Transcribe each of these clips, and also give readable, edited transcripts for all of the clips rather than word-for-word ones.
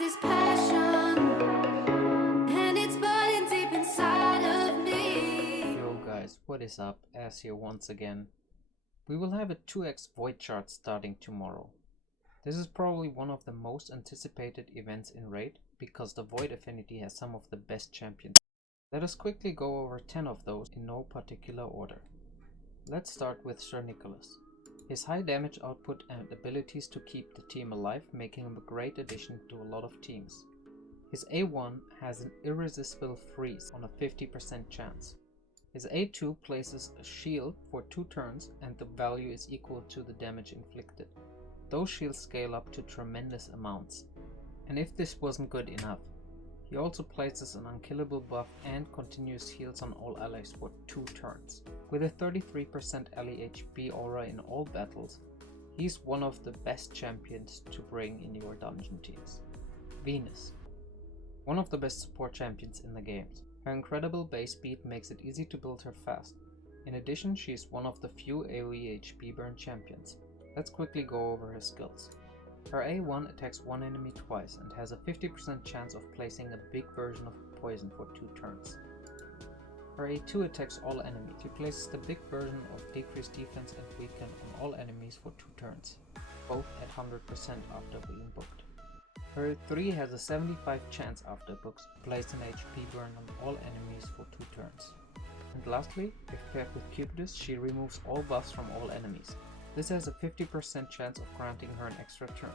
this passion, and it's burning deep inside of me. Yo guys, what is up? As here once again. We will have a 2x Void chart starting tomorrow. This is probably one of the most anticipated events in Raid because the Void affinity has some of the best champions. Let us quickly go over 10 of those in no particular order. Let's start with Sir Nicholas. His high damage output and abilities to keep the team alive make him a great addition to a lot of teams. His A1 has an irresistible freeze on a 50% chance. His A2 places a shield for 2 turns and the value is equal to the damage inflicted. Those shields scale up to tremendous amounts. And if this wasn't good enough, he also places an unkillable buff and continuous heals on all allies for 2 turns. With a 33% ally HP aura in all battles, he's one of the best champions to bring in your dungeon teams. Venus. One of the best support champions in the games. Her incredible base speed makes it easy to build her fast. In addition, she is one of the few AoE HP burn champions. Let's quickly go over her skills. Her A1 attacks one enemy twice and has a 50% chance of placing a big version of poison for 2 turns. Her A2 attacks all enemies. She places the big version of decreased defense and weaken on all enemies for 2 turns, both at 100% after being booked. Her A3 has a 75% chance after books to place an HP burn on all enemies for 2 turns. And lastly, if paired with Cupidus, she removes all buffs from all enemies. This has a 50% chance of granting her an extra turn.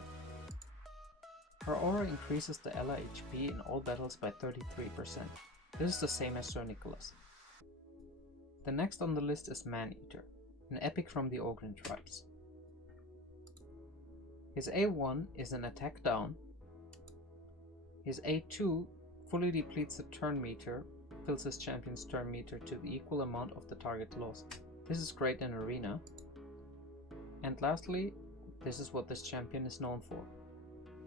Her aura increases the ally HP in all battles by 33%. This is the same as Sir Nicholas. The next on the list is Maneater, an epic from the Ogren tribes. His A1 is an attack down. His A2 fully depletes the turn meter, fills his champion's turn meter to the equal amount of the target lost. This is great in arena. And lastly, this is what this champion is known for.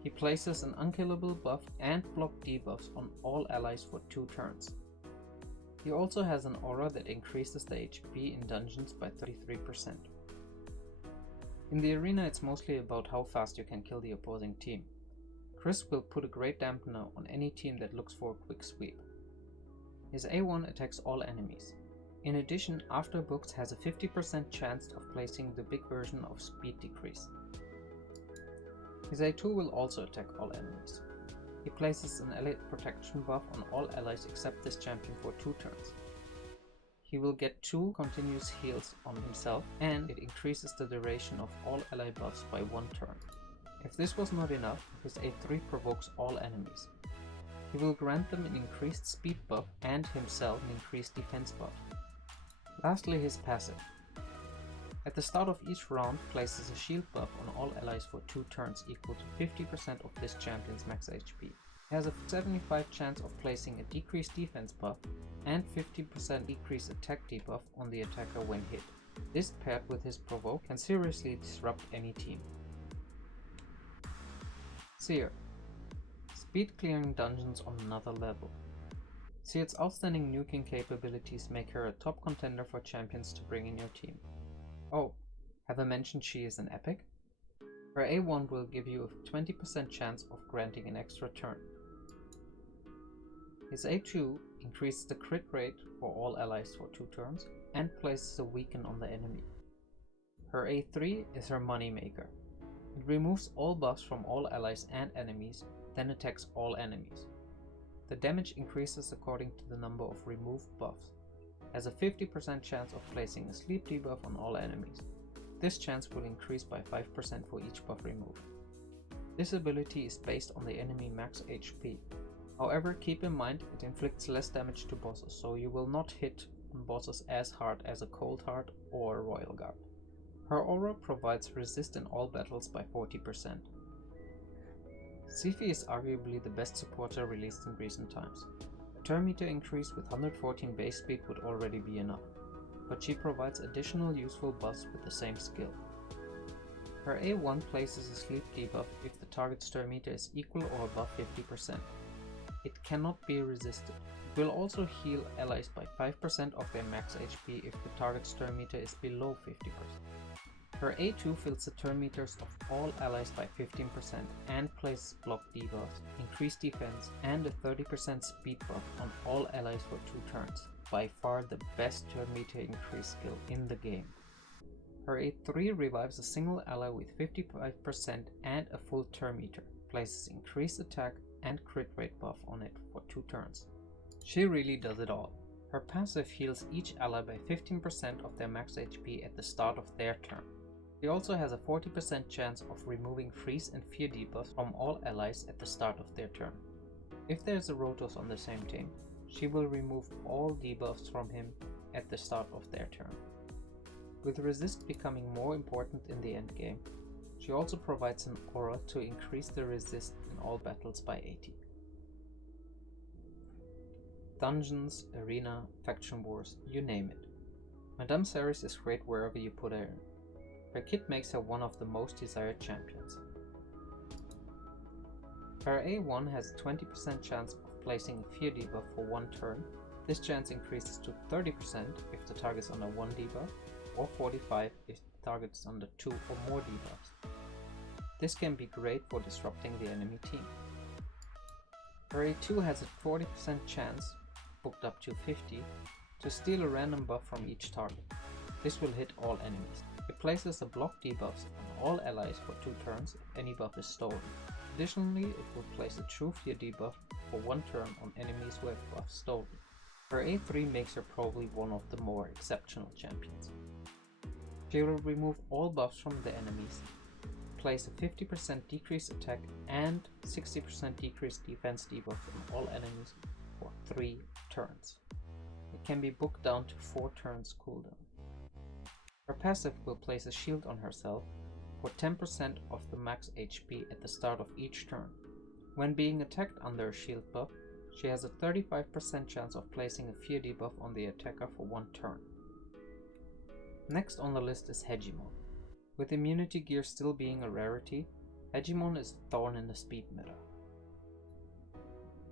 He places an unkillable buff and block debuffs on all allies for 2 turns. He also has an aura that increases the HP in dungeons by 33%. In the arena it's mostly about how fast you can kill the opposing team. Chris will put a great dampener on any team that looks for a quick sweep. His A1 attacks all enemies. In addition, after books has a 50% chance of placing the big version of speed decrease. His A2 will also attack all enemies. He places an ally protection buff on all allies except this champion for 2 turns. He will get 2 continuous heals on himself and it increases the duration of all ally buffs by 1 turn. If this was not enough, his A3 provokes all enemies. He will grant them an increased speed buff and himself an increased defense buff. Lastly, his passive. At the start of each round, places a shield buff on all allies for 2 turns equal to 50% of this champion's max HP. He has a 75% chance of placing a decreased defense buff and 50% decreased attack debuff on the attacker when hit. This paired with his provoke can seriously disrupt any team. Seer. Speed clearing dungeons on another level. Seer's outstanding nuking capabilities make her a top contender for champions to bring in your team. Oh, have I mentioned she is an epic? Her A1 will give you a 20% chance of granting an extra turn. His A2 increases the crit rate for all allies for 2 turns and places a weaken on the enemy. Her A3 is her moneymaker. It removes all buffs from all allies and enemies, then attacks all enemies. The damage increases according to the number of removed buffs. Has a 50% chance of placing a sleep debuff on all enemies. This chance will increase by 5% for each buff removed. This ability is based on the enemy max HP. However, keep in mind it inflicts less damage to bosses, so you will not hit on bosses as hard as a Cold Heart or Royal Guard. Her aura provides resist in all battles by 40%. Sifi is arguably the best supporter released in recent times. A turn meter increase with 114 base speed would already be enough, but she provides additional useful buffs with the same skill. Her A1 places a sleep debuff if the target's turn meter is equal or above 50%. It cannot be resisted. It will also heal allies by 5% of their max HP if the target's turn meter is below 50%. Her A2 fills the turn meters of all allies by 15% and places block debuffs, increased defense, and a 30% speed buff on all allies for 2 turns. By far the best turn meter increase skill in the game. Her A3 revives a single ally with 55% and a full turn meter, places increased attack and crit rate buff on it for 2 turns. She really does it all. Her passive heals each ally by 15% of their max HP at the start of their turn. She also has a 40% chance of removing freeze and fear debuffs from all allies at the start of their turn. If there's a Rotos on the same team, she will remove all debuffs from him at the start of their turn. With resist becoming more important in the endgame, she also provides an aura to increase the resist in all battles by 80. Dungeons, arena, faction wars, you name it. Madame Ceres is great wherever you put her in. Her kit makes her one of the most desired champions. Her A1 has a 20% chance of placing a fear debuff for 1 turn. This chance increases to 30% if the target is under 1 debuff, or 45 if the target is under 2 or more debuffs. This can be great for disrupting the enemy team. Her A2 has a 40% chance, booked up to 50, to steal a random buff from each target. This will hit all enemies. It places a block debuffs on all allies for 2 turns if any buff is stolen. Additionally, it will place a true fear debuff for 1 turn on enemies who have buffs stolen. Her A3 makes her probably one of the more exceptional champions. She will remove all buffs from the enemies, place a 50% decreased attack and 60% decreased defense debuff on all enemies for 3 turns. It can be booked down to 4 turns cooldown. Her passive will place a shield on herself for 10% of the max HP at the start of each turn. When being attacked under a shield buff, she has a 35% chance of placing a fear debuff on the attacker for 1 turn. Next on the list is Hegemon. With immunity gear still being a rarity, Hegemon is a thorn in the speed meta.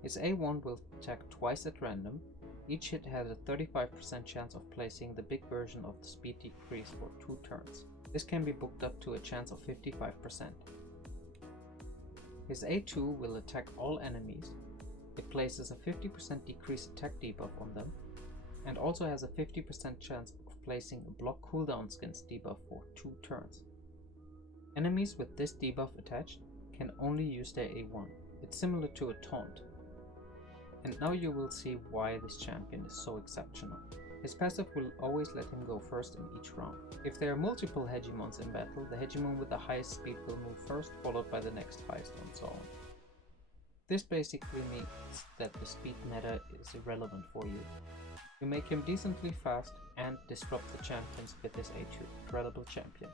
His A1 will attack twice at random. Each hit has a 35% chance of placing the big version of the speed decrease for 2 turns. This can be booked up to a chance of 55%. His A2 will attack all enemies. It places a 50% decreased attack debuff on them, and also has a 50% chance of placing a block cooldown skins debuff for 2 turns. Enemies with this debuff attached can only use their A1. It's similar to a taunt. And now you will see why this champion is so exceptional. His passive will always let him go first in each round. If there are multiple Hegemons in battle, the Hegemon with the highest speed will move first, followed by the next highest, and so on. This basically means that the speed meta is irrelevant for you. You make him decently fast and disrupt the champions with his A2, incredible champion.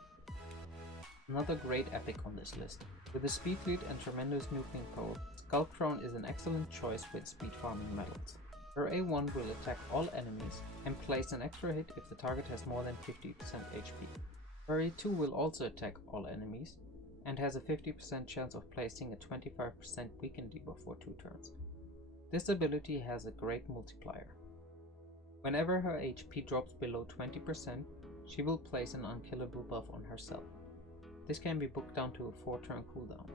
Another great epic on this list. With a speed lead and tremendous nuking power, Skull Crown is an excellent choice with speed farming medals. Her A1 will attack all enemies and place an extra hit if the target has more than 50% HP. Her A2 will also attack all enemies and has a 50% chance of placing a 25% weaken debuff for 2 turns. This ability has a great multiplier. Whenever her HP drops below 20%, she will place an unkillable buff on herself. This can be booked down to a 4-turn cooldown.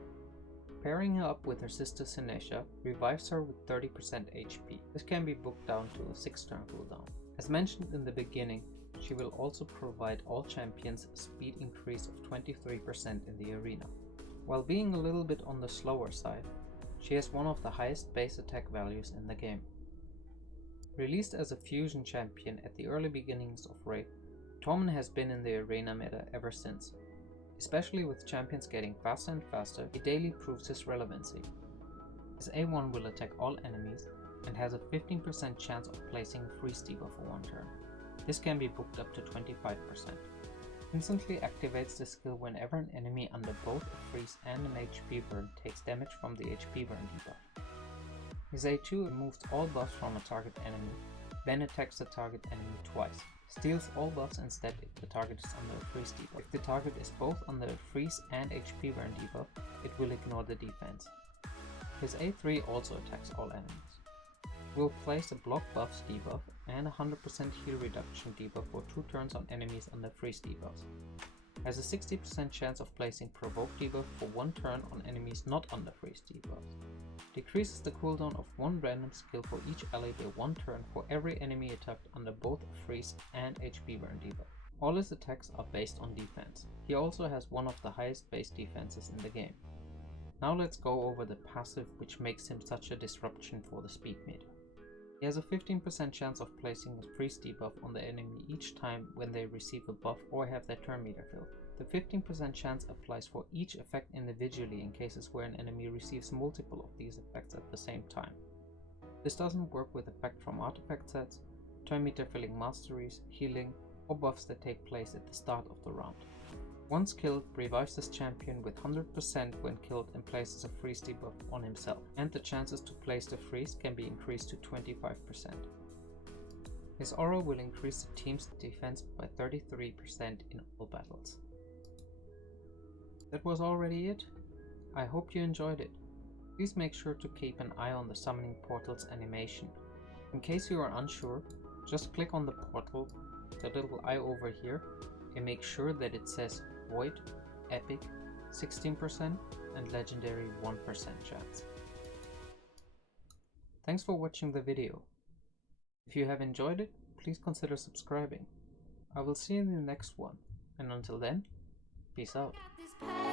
Pairing her up with her sister Senesha revives her with 30% HP. This can be booked down to a 6-turn cooldown. As mentioned in the beginning, she will also provide all champions a speed increase of 23% in the arena. While being a little bit on the slower side, she has one of the highest base attack values in the game. Released as a fusion champion at the early beginnings of Raid, Tormund has been in the arena meta ever since. Especially with champions getting faster and faster, he daily proves his relevancy. His A1 will attack all enemies and has a 15% chance of placing a freeze debuff for 1 turn. This can be booked up to 25%. Instantly activates the skill whenever an enemy under both a freeze and an HP burn takes damage from the HP burn debuff. His A2 removes all buffs from a target enemy, then attacks the target enemy twice. Steals all buffs instead if the target is under a freeze debuff. If the target is both under a freeze and HP burn debuff, it will ignore the defense. His A3 also attacks all enemies. Will place a block buffs debuff and a 100% heal reduction debuff for 2 turns on enemies under freeze debuffs. Has a 60% chance of placing Provoke debuff for 1 turn on enemies not under freeze debuffs. Decreases the cooldown of 1 random skill for each ally by 1 turn for every enemy attacked under both a freeze and HP burn debuff. All his attacks are based on defense. He also has one of the highest base defenses in the game. Now let's go over the passive which makes him such a disruption for the speed meter. He has a 15% chance of placing a freeze debuff on the enemy each time when they receive a buff or have their turn meter filled. The 15% chance applies for each effect individually in cases where an enemy receives multiple of these effects at the same time. This doesn't work with effect from artifact sets, turn meter filling masteries, healing, or buffs that take place at the start of the round. Once killed, revives this champion with 100% when killed and places a freeze debuff on himself, and the chances to place the freeze can be increased to 25%. His aura will increase the team's defense by 33% in all battles. That was already it. I hope you enjoyed it. Please make sure to keep an eye on the summoning portal's animation. In case you are unsure, just click on the portal, the little eye over here, and make sure that it says Void, Epic, 16% and Legendary 1% chance. Thanks for watching the video. If you have enjoyed it, please consider subscribing. I will see you in the next one, and until then, peace out. Got this